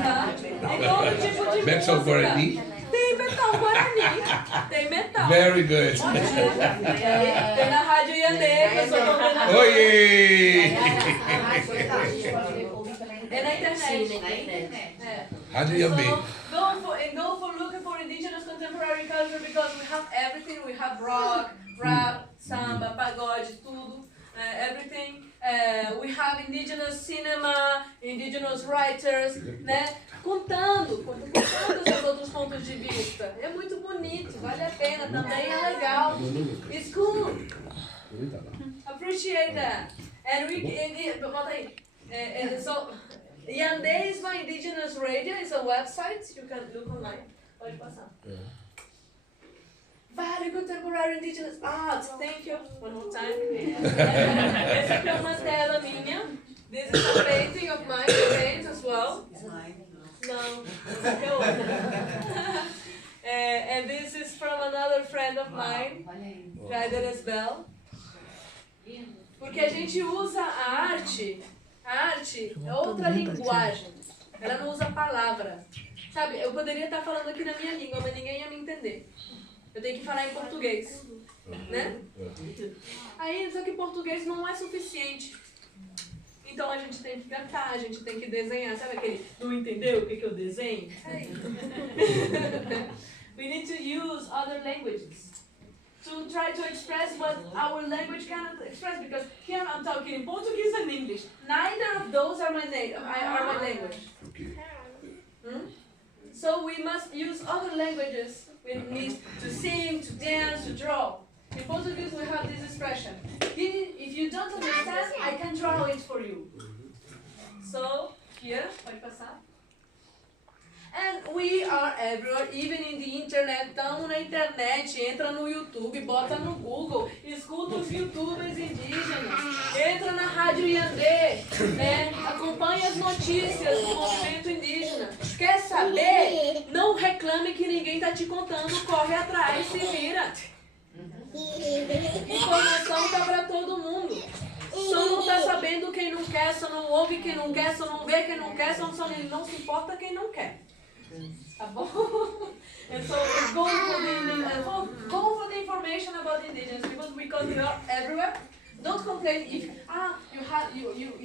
tá? Tem todo tipo de Metal música. Guarani? Tem metal guarani, tem metal. Very good. Tem na Rádio Iandê, que eu sou coordenadora. Oiê! É na internet. Rádio Iambê. Go for looking for indigenous contemporary culture because we have everything. We have rock, rap, samba, pagode, tudo. Everything. we have indigenous cinema, indigenous writers, né? Contando os outros pontos de vista. É muito bonito, vale a pena, também é legal. It's cool. Appreciate that. And bota aí. So, Yandé by Indigenous Radio is a website, you can look online. Pode passar. Very contemporary indigenous art. Thank you. One more time. Essa aqui é uma tela minha. This is a painting of mine, I paint as well. No, essa aqui é outra. And this is from another friend of mine, Ryder Esbel. Porque a gente usa a arte é outra linguagem. Ela não usa palavra. Sabe, eu poderia estar falando aqui na minha língua, mas ninguém ia me entender. Eu tenho que falar em português, né? Aí, só que português não é suficiente. Então a gente tem que cantar, a gente tem que desenhar. Sabe aquele, não entendeu o que eu desenho? We need to use other languages to try to express what our language cannot express. Because here I'm talking in Portuguese and English. Neither of those are my language. So we must use other languages. We need to sing, to dance, to draw. In Portuguese we have this expression. If you don't understand, I can draw it for you. So, here, pode passar. And we are everywhere, even in the internet. Estamos na internet, entra no YouTube, bota no Google, escuta os youtubers indígenas, entra na Rádio Yandé, né? Acompanha as notícias do movimento indígena. Quer saber? Não reclame que ninguém está te contando, corre atrás, se vira. Informação está para todo mundo. Só não está sabendo quem não quer, só não ouve quem não quer, só não vê quem não quer, só não se importa quem não quer. Tá bom? And so go for the information about indigenous people because we are everywhere. Don't complain if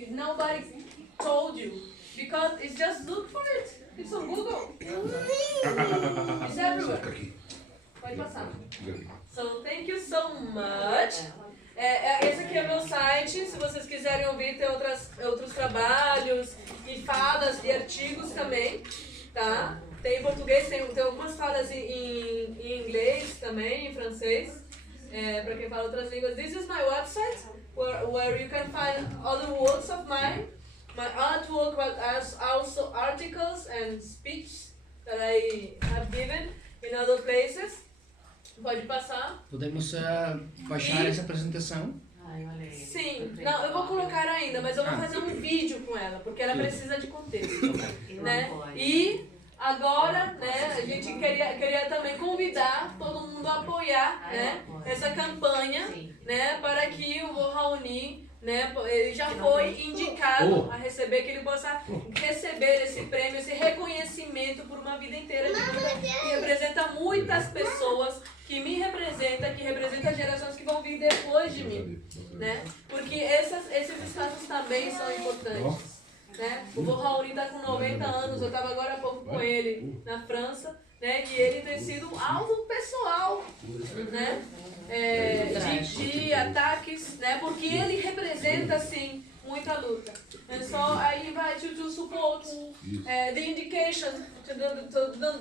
nobody told you, because it's just look for it. It's on Google. It's everywhere. Pode passar. So thank you so much. Esse aqui é meu site, se vocês quiserem ouvir, tem outros trabalhos e falas e artigos também, tá? Tem em português, tem algumas falas em inglês também, em francês, para quem fala outras línguas. This is my website, where you can find other works of mine, my artwork, but also articles and speech that I have given in other places. Pode passar. Podemos baixar essa apresentação? Sim, não, eu vou colocar ainda, mas eu vou fazer um vídeo com ela, porque ela precisa de contexto, né? E agora, né, a gente queria também convidar todo mundo a apoiar, né, essa campanha, né, para que o Vô Raoni, né, ele já foi indicado a receber, que ele possa receber esse prêmio, esse reconhecimento por uma vida inteira de vida, que representa muitas pessoas, que me representa, que representa gerações que vão vir depois de mim, né, porque esses espaços também são importantes, né. O Vô Raoni está com 90 anos, eu estava agora há pouco com ele na França, né, e ele tem sido alvo pessoal, né, de ataques, né, porque ele representa, sim, muita luta. And so I invite you to support the indication to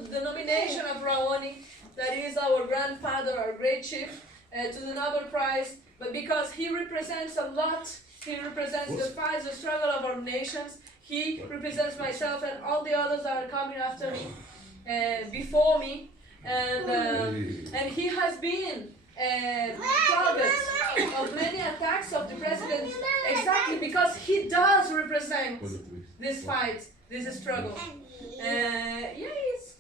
the nomination of Raoni, that is our grandfather, our great chief, to the Nobel Prize, but because he represents a lot, he represents the fight, the struggle of our nations, he represents myself and all the others that are coming after me, before me, and he has been target of many attacks of the president, exactly because he does represent this fight, this struggle. Yes.